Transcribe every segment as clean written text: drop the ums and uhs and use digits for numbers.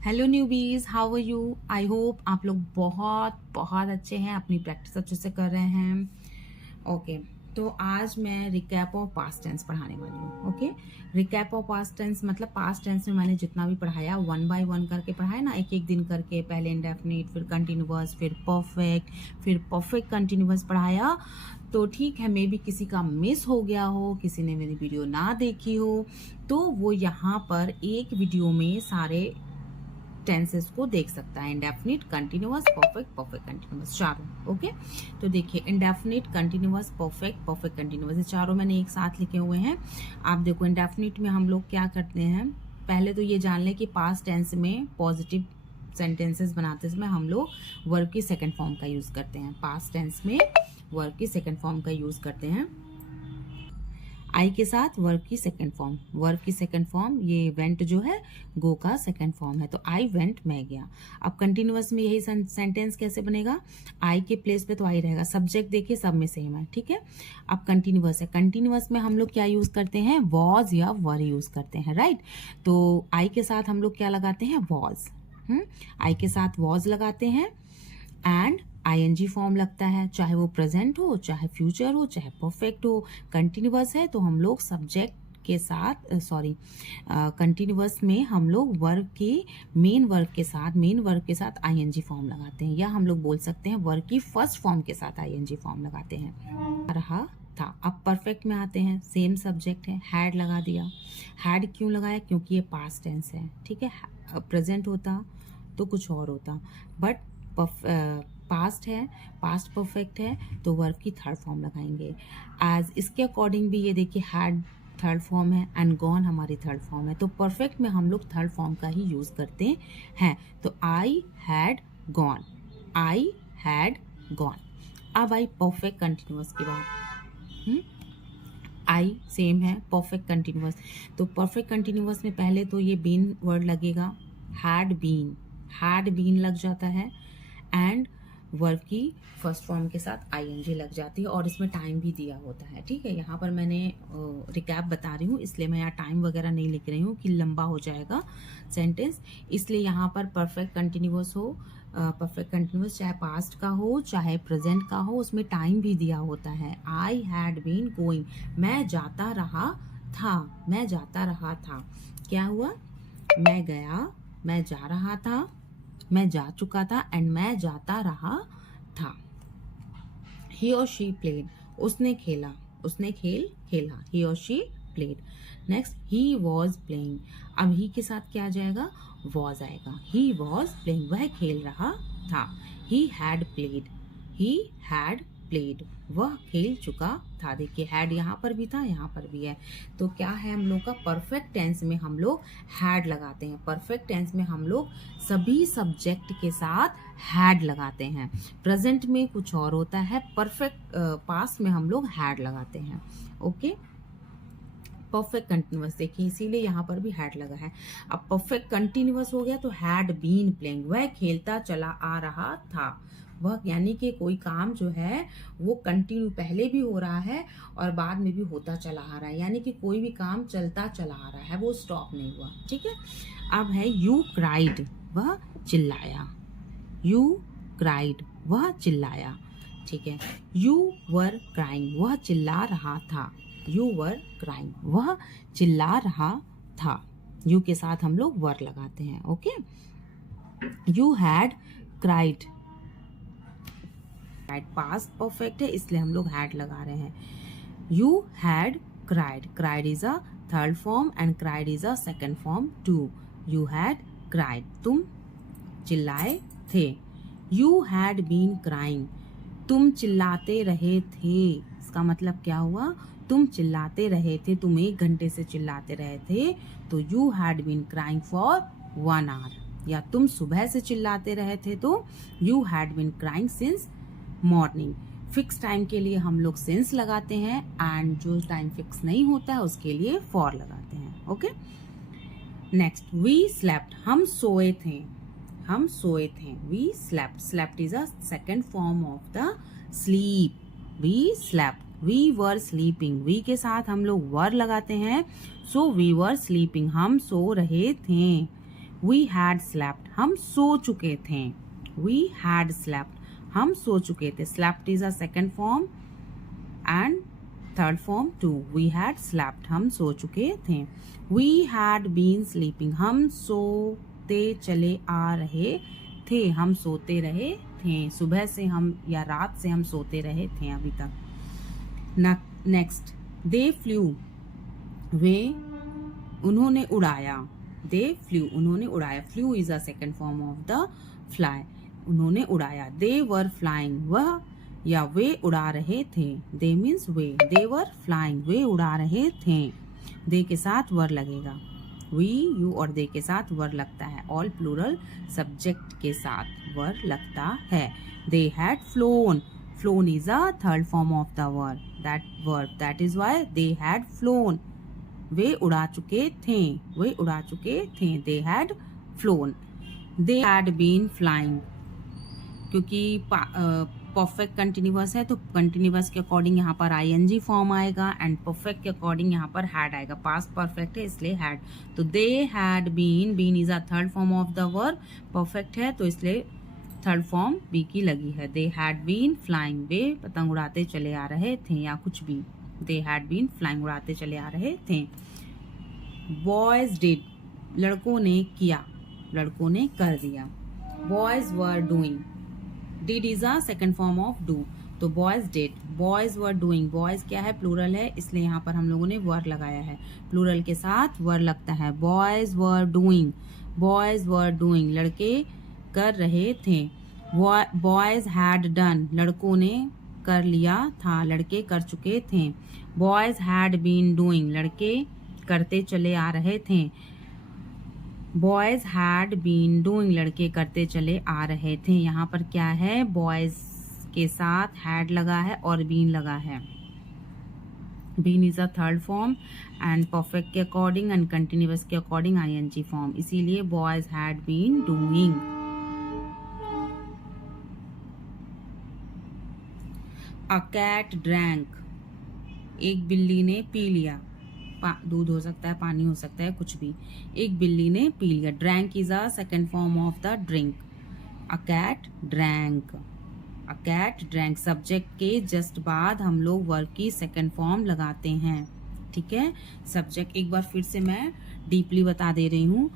Hello newbies, how are you? I hope आप लोग बहुत बहुत अच्छे हैं, अपनी प्रैक्टिस अच्छे से कर रहे हैं। ओके, तो आज मैं रिकैप ऑफ पास्ट टेंस पढ़ाने वाली हूँ। Okay, recap of past tense मतलब पास्ट टेंस में मैंने जितना भी पढ़ाया 1 बाय 1 करके पढ़ाया ना, एक एक दिन करके। पहले इंडेफिनिट, फिर कंटिन्यूअस, फिर परफेक्ट कंटिन्यूअस पढ़ाया। तो ठीक है, मे बी किसी का मिस हो गया हो, किसी ने मेरी वीडियो ना देखी हो, तो वो यहाँ पर एक वीडियो में सारे टेंसेस को देख सकता है। इंडेफिनिट, कंटिन्यूअस, परफेक्ट कंटिन्यूअस, चारों। ओके, तो देखिए इंडेफिनिट, कंटिन्यूअस, परफेक्ट कंटिन्यूअस, ये चारों मैंने एक साथ लिखे हुए हैं। आप देखो इंडेफिनिट में हम लोग क्या करते हैं, पहले तो ये जान लें कि पास्ट टेंस में पॉजिटिव सेंटेंसेस बनाते समय हम लोग वर्ब की सेकंड फॉर्म का यूज करते हैं। पास्ट टेंस में वर्ब की सेकंड फॉर्म का यूज करते हैं। आई के साथ वर्ब की सेकंड फॉर्म ये वेंट जो है गो का सेकंड फॉर्म है, तो आई वेंट, मैं गया। अब कंटिन्यूअस में यही सेंटेंस कैसे बनेगा, आई के प्लेस पे तो आई रहेगा, सब्जेक्ट देखिए सब में सेम है, ठीक है। अब कंटिन्यूअस है, कंटिन्यूअस में हम लोग क्या यूज करते हैं, वॉज या वर यूज करते हैं, राइट। तो आई के साथ हम लोग क्या लगाते हैं, वॉज। आई के साथ वॉज लगाते हैं एंड आईएनजी फॉर्म लगता है, चाहे वो प्रेजेंट हो, चाहे फ्यूचर हो, चाहे परफेक्ट हो। कंटिन्यूअस है तो हम लोग सब्जेक्ट के साथ कंटिन्यूअस में हम लोग वर्ब के मेन वर्ब के साथ आईएनजी फॉर्म लगाते हैं, या हम लोग बोल सकते हैं वर्ब की फर्स्ट फॉर्म के साथ आईएनजी फॉर्म लगाते हैं। रहा था। अब परफेक्ट में आते हैं, सेम सब्जेक्ट है, हैड लगा दिया। हैड क्यों लगाया, क्योंकि ये पास्ट टेंस है, ठीक है। प्रेजेंट होता तो कुछ और होता, बट पास्ट है, पास्ट परफेक्ट है, तो वर्ब की थर्ड फॉर्म लगाएंगे। एज इसके अकॉर्डिंग भी ये देखिए हैड थर्ड फॉर्म है एंड गॉन हमारी थर्ड फॉर्म है, तो परफेक्ट में हम लोग थर्ड फॉर्म का ही यूज करते हैं। तो I had gone, I had gone. अब आई परफेक्ट कंटिन्यूअस की बात। आई सेम है, परफेक्ट कंटिन्यूअस। तो परफेक्ट कंटिन्यूअस में पहले तो ये बीन वर्ड लगेगा, हैड बीन लग जाता है एंड वर्ब की फर्स्ट फॉर्म के साथ आईएनजी लग जाती है, और इसमें टाइम भी दिया होता है, ठीक है। यहाँ पर मैंने रिकैप बता रही हूँ, इसलिए मैं यहाँ टाइम वगैरह नहीं लिख रही हूँ कि लंबा हो जाएगा सेंटेंस, इसलिए यहाँ पर परफेक्ट कंटिन्यूअस हो, चाहे पास्ट का हो चाहे प्रेजेंट का हो, उसमें टाइम भी दिया होता है। आई हैड बीन गोइंग, मैं जाता रहा था। क्या हुआ, मैं गया, मैं जा रहा था, मैं जा चुका था एंड मैं जाता रहा था। ही और शी प्लेड, उसने खेल खेला। ही और she played. Next, he was playing, अब ही के साथ क्या आ जाएगा, वॉज आएगा। ही वॉज प्लेइंग, वह खेल रहा था। ही हैड प्लेड, वह खेल चुका था। देखिए हैड यहाँ पर भी था, यहाँ पर भी है, तो क्या है हम लोग का, परफेक्ट टेंस में हम लोग हैड लगाते हैं। परफेक्ट टेंस में हम लोग सभी सब्जेक्ट के साथ हैड लगाते हैं। प्रेजेंट में कुछ और होता है, परफेक्ट पास्ट में हम लोग हैड लगाते हैं। ओके, परफेक्ट कंटिन्यूअस देखिए, इसीलिए यहाँ पर भी हैड लगा है। अब परफेक्ट कंटिन्यूअस हो गया तो हैड बीन प्लेइंग, वह खेलता चला आ रहा था। वह यानी कि कोई काम जो है वो कंटिन्यू पहले भी हो रहा है और बाद में भी होता चला आ रहा है, यानी कि कोई भी काम चलता चला आ रहा है, वो स्टॉप नहीं हुआ, ठीक है। अब है यू क्राइड, वह चिल्लाया। यू क्राइड, वह चिल्लाया, ठीक है। यू वर क्राइंग, वह चिल्ला रहा था। यू वर क्राइंग, वह चिल्ला रहा था। यू के साथ हम लोग वर लगाते हैं। Okay, you had cried, past perfect है इसलिए हम लोग हैड लगा रहे हैं। You had cried is a third form and cried is a second form too. You had cried, तुम चिल्लाए थे। यू हैड बीन क्राइंग, तुम चिल्लाते रहे थे। इसका मतलब क्या हुआ, तुम चिल्लाते रहे थे, तुम 1 घंटे से चिल्लाते रहे थे, तो you had been crying for 1 hour. या तुम सुबह से चिल्लाते रहे थे तो you had been crying since morning. Fix time के लिए हम लोग सिंस लगाते हैं एंड जो टाइम फिक्स नहीं होता है उसके लिए फॉर लगाते हैं। ओके, नेक्स्ट, वी स्लेप्ट, हम सोए थे। We slept is a second form of the sleep. We slept, we were sleeping, we के साथ हम लोग वर लगाते हैं, सो वी वर स्लीपिंग, हम सो रहे थे। वी हैड स्लेप्ट, हम सो चुके थे। वी हैड स्लेप्ट, हम सो चुके थे। Slept is a second form and third form too. We had slept, हम सो चुके थे। वी हैड बीन स्लीपिंग, हम सोते चले आ रहे थे, हम सोते रहे थे। सुबह से हम या रात से हम सोते रहे थे अभी तक। नेक्स्ट, दे फ्लू, वे उन्होंने उड़ाया। दे फ्लू, उन्होंने उड़ाया। Flu is a second form of the fly, उन्होंने उड़ाया। दे वर फ्लाइंग, वह या वे उड़ा रहे थे। दे मीन्स वे, दे वर फ्लाइंग, वे उड़ा रहे थे। दे के साथ वर लगेगा। वी, यू और दे के साथ वर लगता है। ऑल प्लूरल सब्जेक्ट के साथ वर लगता है। They had flown, flown is a third form of the verb, that is why they had flown, वे उड़ा चुके थे, वे उड़ा चुके थे। They had flown. They had been flying, क्योंकि परफेक्ट कंटिन्यूअस है तो कंटिन्यूअस के अकॉर्डिंग यहाँ पर आईएनजी फॉर्म आएगा एंड परफेक्ट के अकॉर्डिंग यहाँ पर हैड आएगा। पास्ट परफेक्ट है इसलिए हैड। तो they had been, been is a third form of the verb, perfect है तो इसलिए थर्ड फॉर्म बी की लगी है। दे हैड बीन फ्लाइंग, वे पतंग उड़ाते चले आ रहे थे या कुछ भी। दे हैड बीन फ्लाइंग, उड़ाते चले आ रहे थे। बॉयज डिड, लड़कों ने किया, लड़कों ने कर दिया। Boys were doing, did is a second form of do, तो boys did. Boys were doing, boys क्या है, प्लूरल है इसलिए यहाँ पर हम लोगों ने वर लगाया है। प्लूरल के साथ वर लगता है। Boys were doing, boys were doing, लड़के कर रहे थे। बॉयज हैड डन, लड़कों ने कर लिया था, लड़के कर चुके थे। बॉयज हैड बीन डूइंग, लड़के करते चले आ रहे थे। बॉयज हैड बीन डूइंग, लड़के करते चले आ रहे थे। यहाँ पर क्या है, बॉयज के साथ हैड लगा है और बीन लगा है। Been is a third form and perfect के अकॉर्डिंग एंड कंटिन्यूअस के अकॉर्डिंग आईएनजी फॉर्म, इसीलिए boys had been doing. A cat drank, एक बिल्ली ने पी लिया। दूध हो सकता है, पानी हो सकता है, कुछ भी। एक बिल्ली ने पी लिया। Drank is a second form of the drink. A cat drank, a cat drank, subject के जस्ट बाद हम लोग वर्ब की सेकेंड फॉर्म लगाते हैं। ठीक है, सब्जेक्ट एक बार फिर से मैं डीपली बता दे रही हूँ।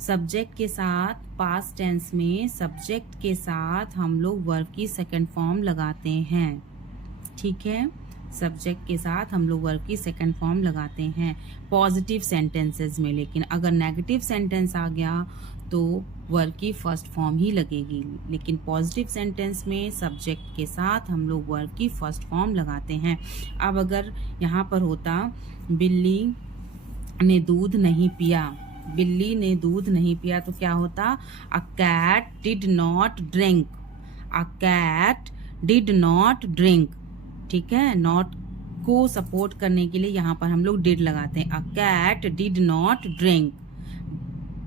सब्जेक्ट के साथ पास्ट टेंस में सब्जेक्ट के साथ हम लोग वर्ब की सेकेंड फॉर्म लगाते हैं। ठीक है, सब्जेक्ट के साथ हम लोग वर्ब की सेकंड फॉर्म लगाते हैं पॉजिटिव सेंटेंसेस में। लेकिन अगर नेगेटिव सेंटेंस आ गया तो वर्ब की फर्स्ट फॉर्म ही लगेगी। लेकिन पॉजिटिव सेंटेंस में सब्जेक्ट के साथ हम लोग वर्ब की फर्स्ट फॉर्म लगाते हैं। अब अगर यहाँ पर होता बिल्ली ने दूध नहीं पिया, बिल्ली ने दूध नहीं पिया तो क्या होता, a cat did not drink, a cat did not drink. ठीक है, नॉट को सपोर्ट करने के लिए यहाँ पर हम लोग डिड लगाते हैं। A cat did not drink,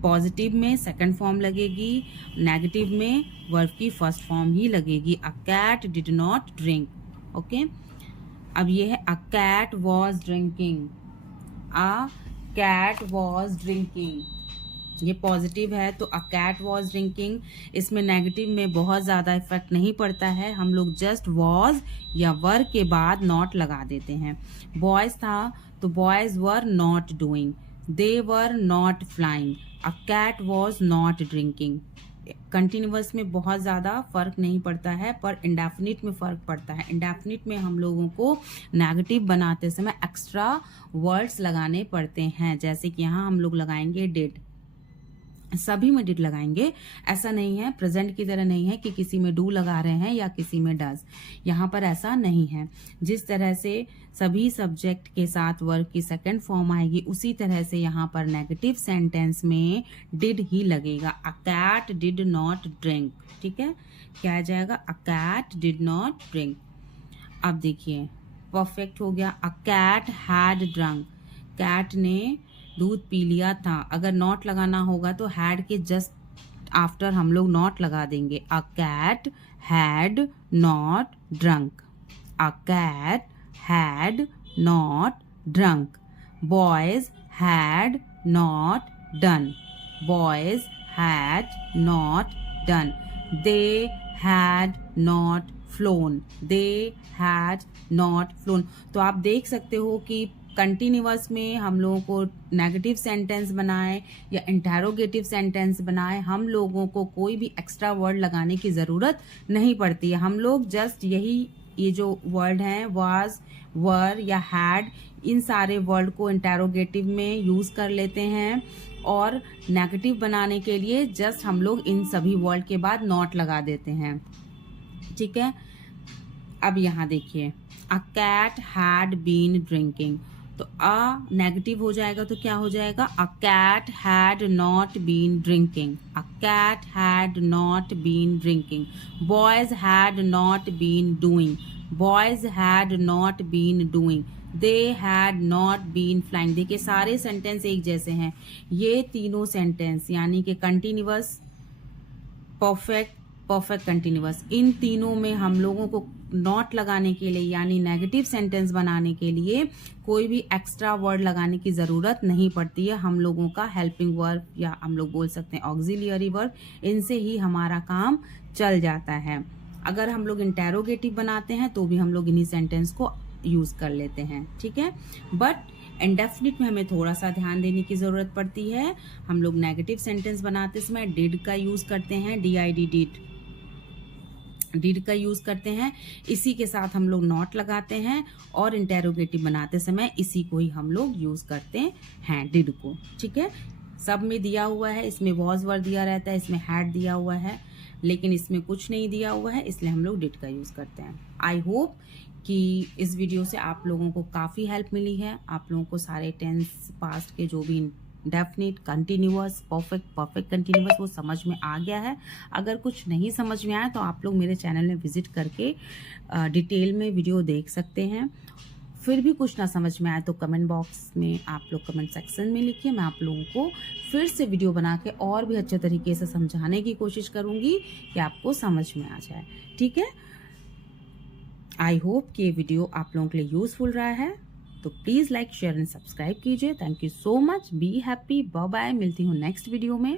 positive में सेकंड फॉर्म लगेगी, नेगेटिव में वर्ब की फर्स्ट फॉर्म ही लगेगी। A cat did not drink. Okay, अब ये है a cat was drinking, a cat was drinking, ये पॉजिटिव है तो अ कैट वॉज ड्रिंकिंग। इसमें नेगेटिव में बहुत ज़्यादा इफेक्ट नहीं पड़ता है, हम लोग जस्ट वॉज या वर के बाद नॉट लगा देते हैं। बॉयज था तो boys were not doing, they were not flying, a cat was not drinking. Continuous में बहुत ज़्यादा फर्क नहीं पड़ता है पर इंडेफिनिट में फ़र्क पड़ता है। इंडेफिनिट में हम लोगों को नेगेटिव बनाते समय एक्स्ट्रा वर्ड्स लगाने पड़ते हैं, जैसे कि यहाँ हम लोग लगाएंगे डिड, सभी में डिड लगाएंगे। ऐसा नहीं है, प्रेजेंट की तरह नहीं है कि किसी में डू लगा रहे हैं या किसी में डज, यहाँ पर ऐसा नहीं है। जिस तरह से सभी सब्जेक्ट के साथ वर्ब की सेकंड फॉर्म आएगी उसी तरह से यहाँ पर नेगेटिव सेंटेंस में डिड ही लगेगा। A cat did not drink, ठीक है, क्या आ जाएगा, a cat did not drink. अब देखिए परफेक्ट हो गया, a cat had drunk, cat ने दूध पी लिया था। अगर नॉट लगाना होगा तो हैड के जस्ट आफ्टर हम लोग नॉट लगा देंगे। A cat had not drunk, a cat had not drunk, boys had not done, boys had not done, they had not flown, they had not flown। तो आप देख सकते हो कि कंटिन्यूअस में हम लोगों को नेगेटिव सेंटेंस बनाए या इंटेरोगेटिव सेंटेंस बनाए, हम लोगों को कोई भी एक्स्ट्रा वर्ड लगाने की ज़रूरत नहीं पड़ती है। हम लोग जस्ट ये जो वर्ड हैं वाज, वर या हैड, इन सारे वर्ड को इंटेरोगेटिव में यूज़ कर लेते हैं और नेगेटिव बनाने के लिए जस्ट हम लोग इन सभी वर्ड के बाद नॉट लगा देते हैं। ठीक है, अब यहाँ देखिए, a cat had been drinking, तो अ नेगेटिव हो जाएगा तो क्या हो जाएगा, a cat had not been drinking, a cat had not been drinking. Boys had not been doing, boys had not been doing. They had not been flying. देखिए सारे sentence एक जैसे हैं। ये तीनों सेंटेंस यानी कि कंटिन्यूअस, परफेक्ट, परफेक्ट कंटिन्यूअस, इन तीनों में हम लोगों को नॉट लगाने के लिए यानी नेगेटिव सेंटेंस बनाने के लिए कोई भी एक्स्ट्रा वर्ड लगाने की ज़रूरत नहीं पड़ती है। हम लोगों का हेल्पिंग वर्ब या हम लोग बोल सकते हैं ऑक्सिलियरी वर्ब, इनसे ही हमारा काम चल जाता है। अगर हम लोग इंटेरोगेटिव बनाते हैं तो भी हम लोग इन्हीं सेंटेंस को यूज़ कर लेते हैं। ठीक है, बट इंडेफिनिट में हमें थोड़ा सा ध्यान देने की ज़रूरत पड़ती है। हम लोग नेगेटिव सेंटेंस बनाते समय डिड का यूज़ करते हैं, DID, डिड का यूज़ करते हैं। इसी के साथ हम लोग नॉट लगाते हैं और इंटेरोगेटिव बनाते समय इसी को ही हम लोग यूज़ करते हैं, डिड को। ठीक है, सब में दिया हुआ है, इसमें वॉज वर्ड दिया रहता है, इसमें हैड दिया हुआ है, लेकिन इसमें कुछ नहीं दिया हुआ है, इसलिए हम लोग डिड का यूज़ करते हैं। आई होप कि इस वीडियो से आप लोगों को काफ़ी हेल्प मिली है। आप लोगों को सारे टेंस पास्ट के जो भी डेफिनिट, कंटिन्यूअस, परफेक्ट कंटिन्यूअस वो समझ में आ गया है। अगर कुछ नहीं समझ में आया तो आप लोग मेरे चैनल में विजिट करके डिटेल में वीडियो देख सकते हैं। फिर भी कुछ ना समझ में आए तो कमेंट बॉक्स में आप लोग कमेंट सेक्शन में लिखिए। मैं आप लोगों को फिर से वीडियो बना के और भी अच्छे तरीके से समझाने की कोशिश करूँगी कि आपको समझ में आ जाए। ठीक है, आई होप कि ये वीडियो आप लोगों के लिए यूज़फुल रहा है, तो please like, share and subscribe कीजिए। Thank you so much, be happy, bye bye. मिलती हूँ नेक्स्ट वीडियो में।